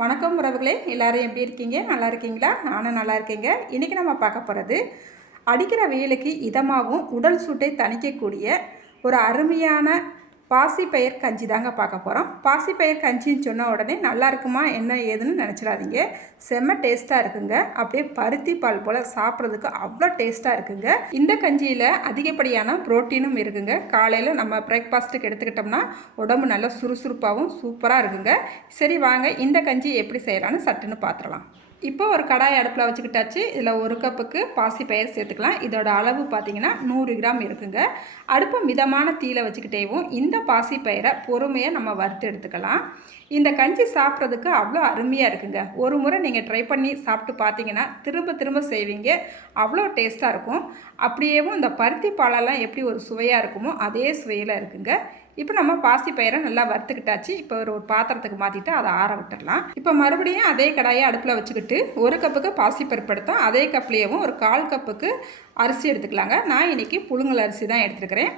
வணக்கம் உறவுகளே, எல்லாரும் எப்படி இருக்கீங்க? நல்லா இருக்கீங்களா? நானும் நல்லா இருக்கேங்க. இன்றைக்கி நம்ம பார்க்க போகிறது அடிக்கிற வெயிலுக்கு இதமாகவும் உடல் சூட்டை தணிக்கக்கூடிய ஒரு அருமையான பாசிப்பயிர் கஞ்சி தாங்க பார்க்க போகிறோம். பாசிப்பயிர் கஞ்சின்னு சொன்ன உடனே நல்லா இருக்குமா என்ன ஏதுன்னு நினச்சிடாதீங்க. செம்ம டேஸ்ட்டாக இருக்குங்க. அப்படியே பருத்தி பால் போல் சாப்பிட்றதுக்கு அவ்வளோ டேஸ்ட்டாக இருக்குங்க. இந்த கஞ்சியில் அதிகப்படியான புரோட்டீனும் இருக்குங்க. காலையில் நம்ம பிரேக்ஃபாஸ்ட்டுக்கு எடுத்துக்கிட்டோம்னா உடம்பு நல்லா சுறுசுறுப்பாகவும் சூப்பராக இருக்குங்க. சரி வாங்க இந்த கஞ்சி எப்படி செய்யலான்னு சட்டுன்னு பார்த்துடலாம். இப்போ ஒரு கடாய் அடுப்பில் வச்சுக்கிட்டாச்சு. இதில் ஒரு கப்புக்கு பாசிப்பயிர் சேர்த்துக்கலாம். இதோட அளவு பார்த்திங்கன்னா 100 கிராம் இருக்குங்க. அடுப்பை மிதமான தீயில வச்சுக்கிட்டேவும் இந்த பாசிப்பயிரை பொறுமையாக நம்ம வறுத்து எடுத்துக்கலாம். இந்த கஞ்சி சாப்பிட்றதுக்கு அவ்வளோ அருமையாக இருக்குங்க. ஒரு முறை நீங்கள் ட்ரை பண்ணி சாப்பிட்டு பார்த்தீங்கன்னா திரும்ப திரும்ப செய்வீங்க. அவ்வளோ டேஸ்ட்டாக இருக்கும். அப்படியேவும் இந்த பருத்தி பாலெல்லாம் எப்படி ஒரு சுவையாக இருக்குமோ அதே சுவையில் இருக்குங்க. இப்போ நம்ம பாசிப்பயிரை நல்லா வறுத்துக்கிட்டாச்சு. இப்போ ஒரு பாத்திரத்துக்கு மாற்றிட்டு அதை ஆற விட்டுடலாம். இப்போ மறுபடியும் அதே கடாயை அடுப்பில் வச்சுக்கிட்டு ஒரு கப்புக்கு பாசிப்பருப்பு எடுத்தோம். அதே கப்லேயும் ஒரு 1/4 கப்புக்கு அரிசி எடுத்துக்கலாங்க. நான் இன்றைக்கி புழுங்கல் அரிசி தான் எடுத்துக்கிறேன்.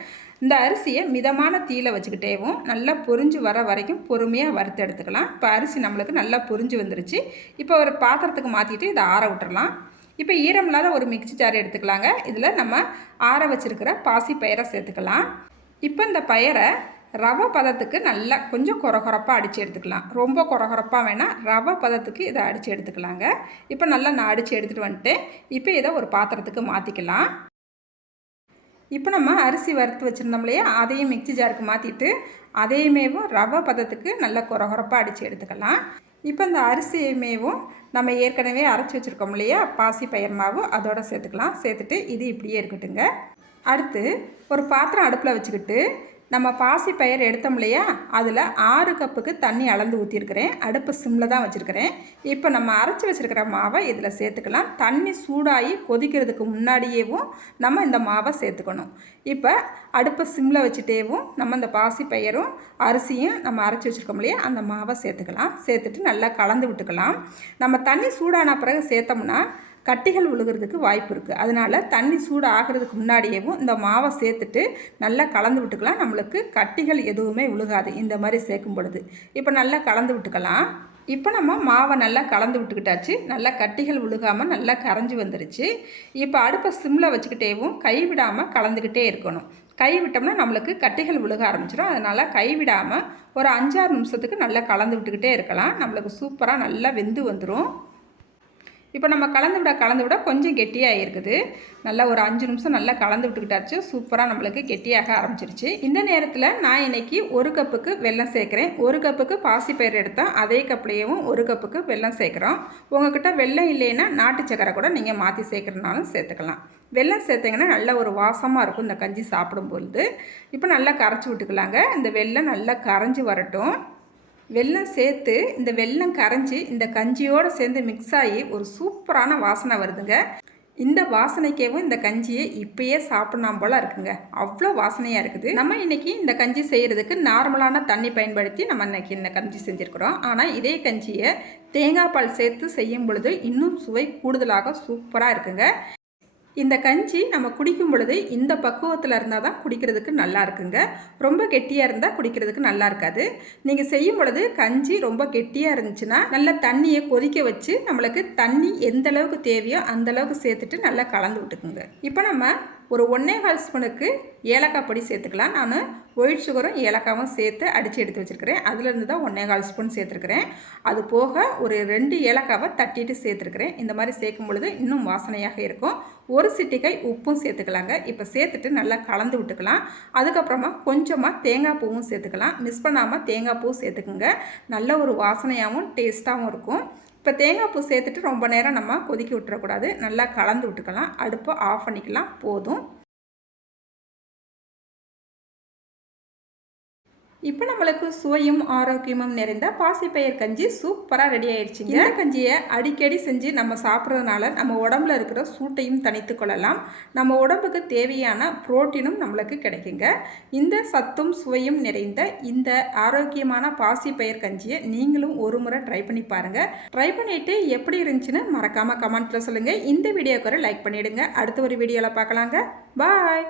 இந்த அரிசியை மிதமான தீயில வச்சுக்கிட்டேவும் நல்லா பொரிஞ்சு வர வரைக்கும் பொறுமையாக வறுத்து எடுத்துக்கலாம். இப்போ அரிசி நம்மளுக்கு நல்லா பொரிஞ்சு வந்துருச்சு. இப்போ ஒரு பாத்திரத்துக்கு மாற்றிட்டு இதை ஆற விட்டுறலாம். இப்போ ஈரம் இல்லாத ஒரு மிக்சி ஜார் எடுத்துக்கலாங்க. இதில் நம்ம ஆற வச்சுருக்கிற பாசிப்பயிரை சேர்த்துக்கலாம். இப்போ இந்த பயிரை ரவை பதத்துக்கு நல்லா கொஞ்சம் கொரகொரப்பாக அடித்து எடுத்துக்கலாம். ரொம்ப கொரகொரப்பாக வேணால் ரவை பதத்துக்கு இதை அடித்து எடுத்துக்கலாங்க. இப்போ நல்லா நான் அடித்து எடுத்துகிட்டு வந்துட்டேன். இப்போ இதை ஒரு பாத்திரத்துக்கு மாற்றிக்கலாம். இப்போ நம்ம அரிசி வறுத்து வச்சுருந்தோம் இல்லையா, அதையும் மிக்சி ஜாருக்கு மாற்றிட்டு அதையுமேவும் ரவை பதத்துக்கு நல்லா கொரகொரப்பாக அடித்து எடுத்துக்கலாம். இப்போ இந்த அரிசியுமேவும் நம்ம ஏற்கனவே அரைச்சி வச்சுருக்கோம் இல்லையா பாசிப்பயிர் மாவு, அதோடு சேர்த்துக்கலாம். சேர்த்துட்டு இது இப்படியே இருக்கட்டுங்க. அடுத்து ஒரு பாத்திரம் அடுப்பில் வச்சுக்கிட்டு நம்ம பாசிப்பயிர் எடுத்தோம் இல்லையா, அதில் 6 கப்புக்கு தண்ணி அளந்து ஊற்றிருக்கிறேன். அடுப்பு சிம்மில் தான் வச்சுருக்கிறேன். இப்போ நம்ம அரைச்சி வச்சுருக்கிற மாவை இதில் சேர்த்துக்கலாம். தண்ணி சூடாகி கொதிக்கிறதுக்கு முன்னாடியேவும் நம்ம இந்த மாவை சேர்த்துக்கணும். இப்போ அடுப்பை சிம்மில் வச்சுட்டேவும் நம்ம இந்த பாசிப்பயிரும் அரிசியும் நம்ம அரைச்சி வச்சுருக்கோம் இல்லையா அந்த மாவை சேர்த்துக்கலாம். சேர்த்துட்டு நல்லா கலந்து விட்டுக்கலாம். நம்ம தண்ணி சூடான பிறகு சேர்த்தோம்னா கட்டிகள் விழுகிறதுக்கு வாய்ப்பு இருக்குது. அதனால் தண்ணி சூடு ஆகிறதுக்கு முன்னாடியேவும் இந்த மாவை சேர்த்துட்டு நல்லா கலந்து விட்டுக்கலாம். நம்மளுக்கு கட்டிகள் எதுவுமே விழுகாது இந்த மாதிரி சேர்க்கும் பொழுது. இப்போ நல்லா கலந்து விட்டுக்கலாம். இப்போ நம்ம மாவை நல்லா கலந்து விட்டுக்கிட்டாச்சு. நல்லா கட்டிகள் விழுகாமல் நல்லா கரைஞ்சி வந்துருச்சு. இப்போ அடுப்பை சிம்மில் வச்சுக்கிட்டேவும் கைவிடாமல் கலந்துக்கிட்டே இருக்கணும். கைவிட்டோம்னா நம்மளுக்கு கட்டிகள் விழுக ஆரம்பிச்சிடும். அதனால் கைவிடாமல் ஒரு 5-6 நிமிஷத்துக்கு நல்லா கலந்து விட்டுக்கிட்டே இருக்கலாம். நம்மளுக்கு சூப்பராக நல்லா வெந்து வந்துடும். இப்போ நம்ம கலந்து விட கொஞ்சம் கெட்டியாக இருக்குது. நல்லா ஒரு 5 நிமிஷம் நல்லா கலந்து விட்டுக்கிட்டாச்சு. சூப்பராக நம்மளுக்கு கெட்டியாக ஆரம்பிச்சிருச்சு. இந்த நேரத்தில் நான் இன்றைக்கி 1 கப்புக்கு வெல்லம் சேர்க்குறேன். 1 கப்புக்கு பாசிப்பயிர் எடுத்தால் அதே கப்புலேயும் 1 கப்புக்கு வெல்லம் சேர்க்குறோம். உங்கள்கிட்ட வெல்லம் இல்லைன்னா நாட்டு சக்கரை கூட நீங்கள் மாற்றி சேர்க்குறதுனாலும் சேர்த்துக்கலாம். வெல்லம் சேர்த்திங்கன்னா நல்ல ஒரு வாசமாக இருக்கும் இந்த கஞ்சி சாப்பிடும்பொழுது. இப்போ நல்லா கரைச்சி விட்டுக்கலாங்க. இந்த வெல்லம் நல்லா கரைஞ்சி வரட்டும். வெல்லம் சேர்த்து இந்த வெல்லம் கரைஞ்சி இந்த கஞ்சியோடு சேர்ந்து மிக்ஸ் ஆகி ஒரு சூப்பரான வாசனை வருதுங்க. இந்த வாசனைக்கேவும் இந்த கஞ்சியை இப்பயே சாப்பிடலாம் போல் இருக்குங்க. அவ்வளோ வாசனையாக இருக்குது. நம்ம இன்றைக்கி இந்த கஞ்சி செய்கிறதுக்கு நார்மலான தண்ணி பயன்படுத்தி நம்ம இன்றைக்கி இந்த கஞ்சி செஞ்சுருக்குறோம். ஆனால் இதே கஞ்சியை தேங்காய் பால் சேர்த்து செய்யும் பொழுது இன்னும் சுவை கூடுதலாக சூப்பராக இருக்குங்க. இந்த கஞ்சி நம்ம குடிக்கும் பொழுது இந்த பக்குவத்தில் இருந்தால் தான் குடிக்கிறதுக்கு நல்லா இருக்குங்க. ரொம்ப கெட்டியாக இருந்தால் குடிக்கிறதுக்கு நல்லா இருக்காது. நீங்கள் செய்யும் பொழுது கஞ்சி ரொம்ப கெட்டியாக இருந்துச்சுன்னா நல்லா தண்ணியை கொதிக்க வச்சு நம்மளுக்கு தண்ணி எந்த அளவுக்கு தேவையோ அந்தளவுக்கு சேர்த்துட்டு நல்லா கலந்து விட்டுக்குங்க. இப்போ நம்ம ஒரு 1/4 ஸ்பூனுக்கு ஏலக்காய் பொடி சேர்த்துக்கலாம். நான் ஒயிட் சுகரும் ஏலக்காவும் சேர்த்து அடித்து எடுத்து வச்சுருக்கிறேன். அதுலேருந்து தான் 1/4 ஸ்பூன் சேர்த்துருக்கிறேன். அது போக ஒரு 2 ஏலக்காவை தட்டிட்டு சேர்த்துருக்கிறேன். இந்த மாதிரி சேர்க்கும் பொழுது இன்னும் வாசனையாக இருக்கும். ஒரு சிட்டிகை உப்பும் சேர்த்துக்கலாங்க. இப்போ சேர்த்துட்டு நல்லா கலந்து விட்டுக்கலாம். அதுக்கப்புறமா கொஞ்சமாக தேங்காய் பூவும் சேர்த்துக்கலாம். மிஸ் பண்ணாமல் தேங்காய் பூ சேர்த்துக்குங்க. நல்ல ஒரு வாசனையாகவும் டேஸ்ட்டாகவும் இருக்கும். இப்போ தேங்காய் பூ சேர்த்துட்டு ரொம்ப நேரம் நம்ம கொதிக்க விட்டுறக்கூடாது. நல்லா கலந்து விட்டுக்கலாம். அடுப்பை ஆஃப் பண்ணிக்கலாம். போதும். இப்போ நம்மளுக்கு சுவையும் ஆரோக்கியமும் நிறைந்த பாசிப்பயிர் கஞ்சி சூப்பராக ரெடி ஆயிடுச்சுங்க. இந்த கஞ்சியை அடிக்கடி செஞ்சு நம்ம சாப்பிட்றதுனால நம்ம உடம்புல இருக்கிற சூட்டையும் தணித்து கொள்ளலாம். நம்ம உடம்புக்கு தேவையான புரோட்டீனும் நம்மளுக்கு கிடைக்குங்க. இந்த சத்தும் சுவையும் நிறைந்த இந்த ஆரோக்கியமான பாசிப்பயிர் கஞ்சியை நீங்களும் ஒரு முறை ட்ரை பண்ணி பாருங்கள். ட்ரை பண்ணிவிட்டு எப்படி இருந்துச்சுன்னு மறக்காமல் கமெண்ட்டில் சொல்லுங்கள். இந்த வீடியோக்கு ஒரு லைக் பண்ணிவிடுங்க. அடுத்த ஒரு வீடியோவில் பார்க்கலாங்க. பாய்.